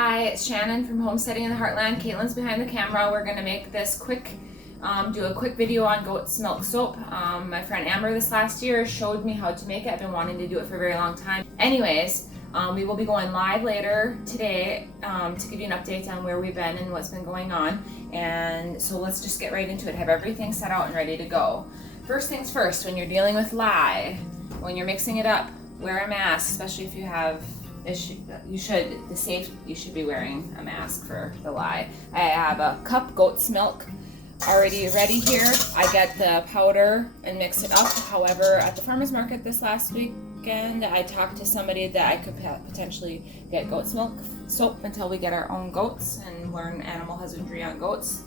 Hi, it's Shannon from Homesteading in the Heartland. Caitlin's behind the camera. We're going to make this quick, do a quick video on goat's milk soap. My friend Amber this last year showed me how to make it. I've been wanting to do it for a very long time. Anyways, we will be going live later today to give you an update on where we've been and what's been going on. And so let's just get right into it. Have everything set out and ready to go. First things first, when you're dealing with lye, when you're mixing it up, wear a mask, especially if you have you should be wearing a mask for the lye. I have a cup goat's milk already ready here. I get the powder and mix it up. However, at the farmer's market this last weekend, I talked to somebody that I could potentially get goat's milk soap until we get our own goats and learn animal husbandry on goats.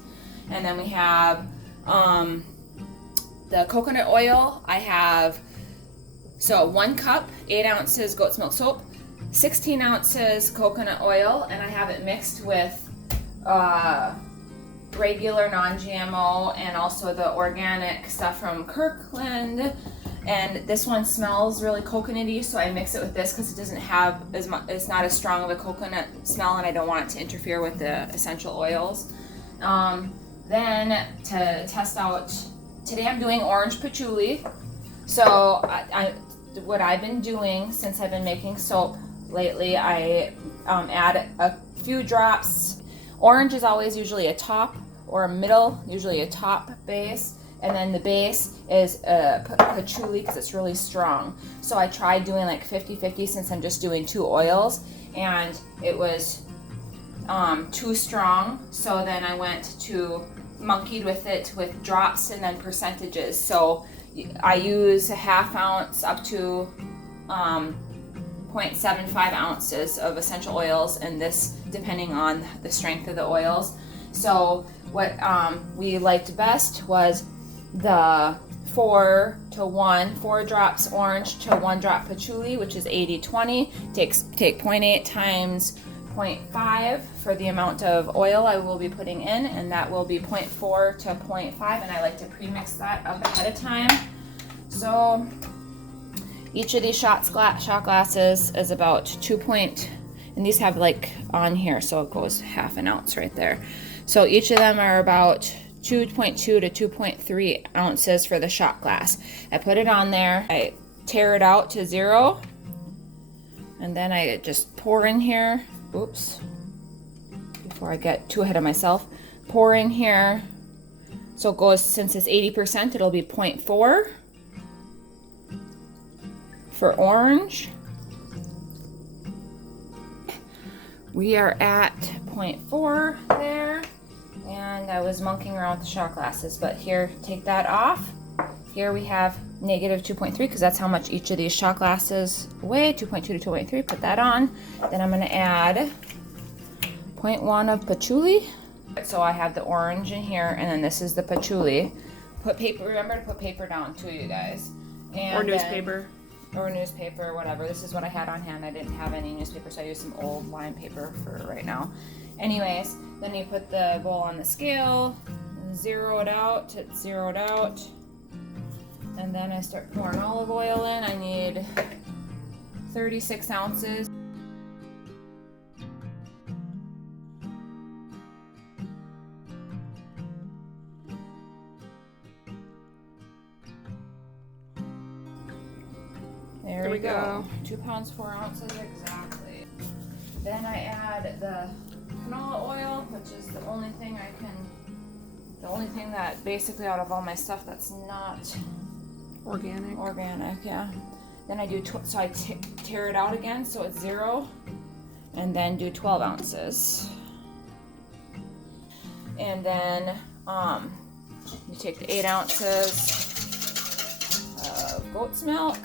And then we have the coconut oil. I have 1 cup, 8 ounces goat's milk soap, 16 ounces coconut oil, and I have it mixed with regular non-GMO and also the organic stuff from Kirkland. And this one smells really coconutty, so I mix it with this because it doesn't have as much, it's not as strong of a coconut smell, and I don't want it to interfere with the essential oils. Then to test out, today I'm doing orange patchouli. So what I've been doing since I've been making soap lately, I add a few drops. Orange is always usually a top or a middle, usually a top base, and then the base is patchouli because it's really strong. So I tried doing like 50-50 since I'm just doing 2 oils, and it was too strong. So then I monkeyed with it with drops and then percentages. So I use a 1/2 ounce up to 0.75 ounces of essential oils, and this depending on the strength of the oils. So what we liked best was the 4 drops orange to 1 drop patchouli, which is 80-20. Take 0.8 times 0.5 for the amount of oil I will be putting in, and that will be 0.4 to 0.5, and I like to pre-mix that up ahead of time. So each of these shot glasses is about 2 and these have like on here, so it goes 1/2 ounce right there. So each of them are about 2.2 to 2.3 ounces for the shot glass. I put it on there, I tear it out to 0, and then I just pour in here. Oops, before I get too ahead of myself, pour in here. So it goes, since it's 80%, it'll be 0.4 for orange. We are at 0.4 there, and I was monkeying around with the shot glasses, but here, take that off. Here we have -2.3 because that's how much each of these shot glasses weigh, 2.2 to 2.3. Put that on. Then I'm going to add 0.1 of patchouli. So I have the orange in here, and then this is the patchouli. Put paper. Remember to put paper down too, you guys. And or newspaper. Or newspaper, whatever. This is what I had on hand. I didn't have any newspaper, so I used some old lime paper for right now. Anyways, then you put the bowl on the scale, zero it out. It's zeroed out. And then I start pouring olive oil in. I need 36 ounces. There we go. 2 pounds, 4 ounces exactly. Then I add the canola oil, which is the only thing that basically out of all my stuff that's not organic, yeah. Then I do, so I tear it out again, so it's 0, and then do 12 ounces. And then you take the 8 ounces of goat's milk,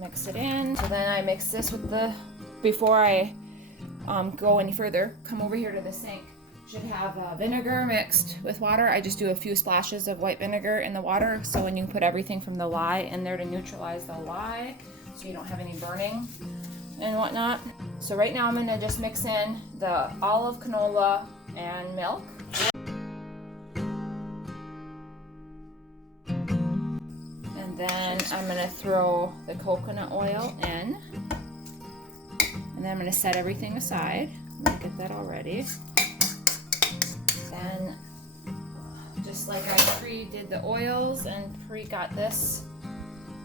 mix it in. So then I mix this with before I go any further, come over here to the sink. Should have vinegar mixed with water. I just do a few splashes of white vinegar in the water, so when you put everything from the lye in there to neutralize the lye, so you don't have any burning and whatnot. So right now I'm gonna just mix in the olive, canola, and milk. And then I'm gonna throw the coconut oil in. And then I'm gonna set everything aside. Get that all ready. Then, just like I pre-did the oils and pre-got this,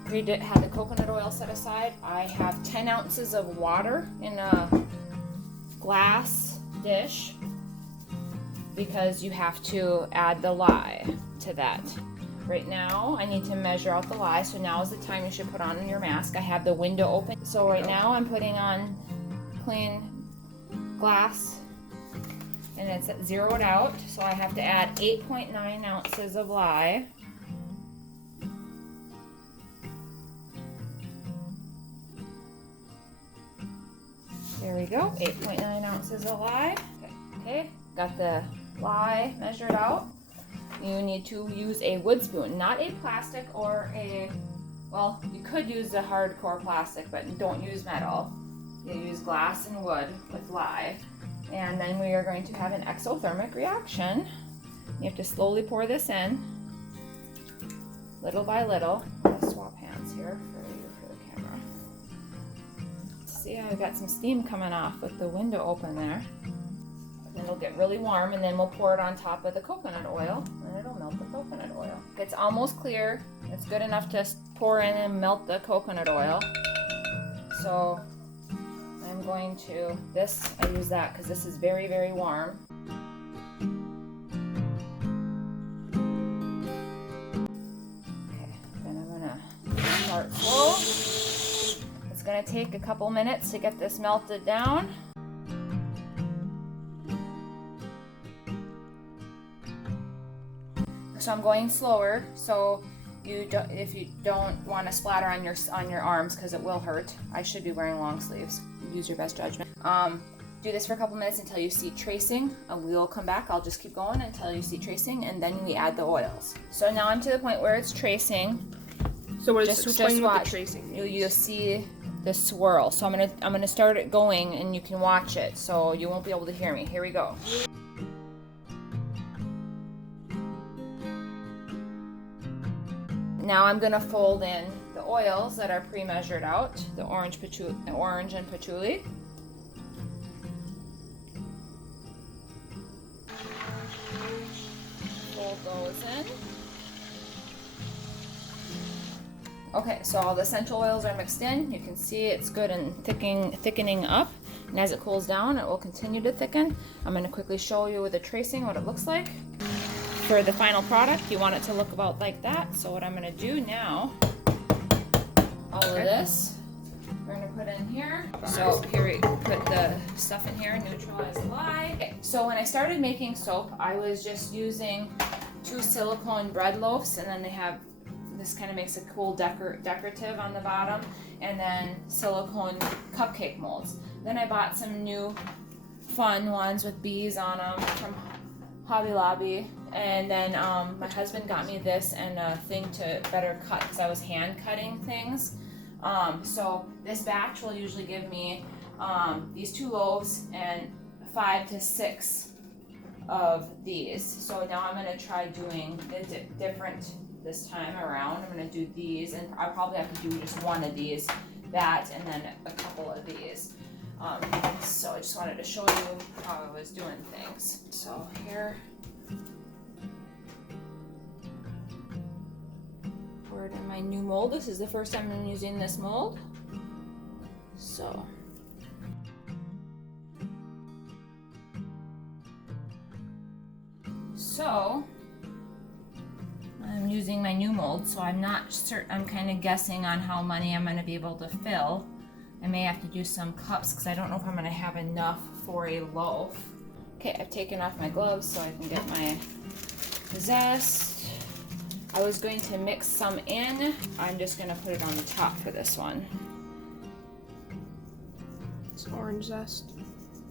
had the coconut oil set aside, I have 10 ounces of water in a glass dish because you have to add the lye to that. Right now, I need to measure out the lye, so now is the time you should put on your mask. I have the window open. So right now I'm putting on clean glass and it's zeroed out, so I have to add 8.9 ounces of lye. There we go, 8.9 ounces of lye. Okay, got the lye measured out. You need to use a wood spoon, not a plastic or a, well, you could use a hardcore plastic, but don't use metal. You use glass and wood with lye. And then we are going to have an exothermic reaction. You have to slowly pour this in, little by little. I'm going to swap hands here for the camera. See how we got some steam coming off with the window open there. Then it'll get really warm, and then we'll pour it on top of the coconut oil, and it'll melt the coconut oil. It's almost clear. It's good enough to pour in and melt the coconut oil. So I'm going to, I use that because this is very, very warm. Okay, then I'm gonna start slow. It's gonna take a couple minutes to get this melted down. So I'm going slower, so if you don't want to splatter on your arms, because it will hurt. I should be wearing long sleeves. Use your best judgment. Do this for a couple minutes until you see tracing, and we'll come back. I'll just keep going until you see tracing, and then we add the oils. So now I'm to the point where it's tracing. So what is explain what the tracing means. You'll see the swirl. So I'm gonna start it going, and you can watch it. So you won't be able to hear me. Here we go. Now I'm gonna fold in the oils that are pre-measured out, the orange and patchouli. Fold those in. Okay, so all the essential oils are mixed in. You can see it's good and thickening up. And as it cools down, it will continue to thicken. I'm gonna quickly show you with the tracing what it looks like. For the final product, you want it to look about like that. So what I'm gonna do now, all of this, we're gonna put in here. So here we put the stuff in here, neutralize the lye. Okay, so when I started making soap, I was just using 2 silicone bread loaves, and then they have, this kind of makes a cool decorative on the bottom, and then silicone cupcake molds. Then I bought some new fun ones with bees on them from Hobby Lobby. And then my husband got me this and a thing to better cut because I was hand cutting things. So this batch will usually give me these 2 loaves and 5 to 6 of these. So now I'm going to try doing it different this time around. I'm going to do these, and I'll probably have to do just one of these, that, and then a couple of these. So I just wanted to show you how I was doing things. So here, pour it in my new mold. This is the first time I'm using this mold. So I'm using my new mold, so I'm not certain. I'm kind of guessing on how many I'm going to be able to fill. I may have to do some cups because I don't know if I'm going to have enough for a loaf. Okay, I've taken off my gloves so I can get my zest. I was going to mix some in. I'm just going to put it on the top for this one. It's orange zest.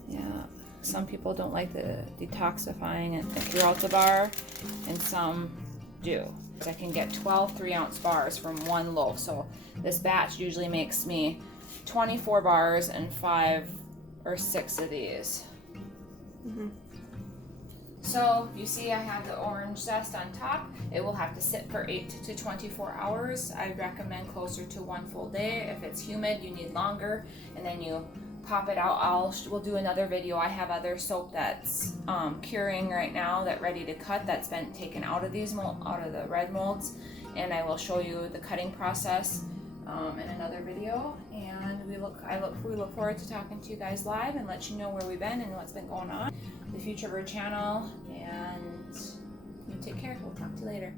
Yeah, some people don't like the detoxifying and throughout the bar, and some do. I can get 12 3-ounce bars from one loaf. So this batch usually makes me 24 bars and 5 or 6 of these. Mm-hmm. So you see I have the orange zest on top. It will have to sit for 8 to 24 hours. I recommend closer to 1 full day. If it's humid, you need longer, and then you pop it out, we'll do another video. I have other soap that's curing right now, that ready to cut, that's been taken out of these out of the red molds, and I will show you the cutting process in another video. And we look forward to talking to you guys live and let you know where we've been and what's been going on, the future of our channel. And you take care. We'll talk to you later.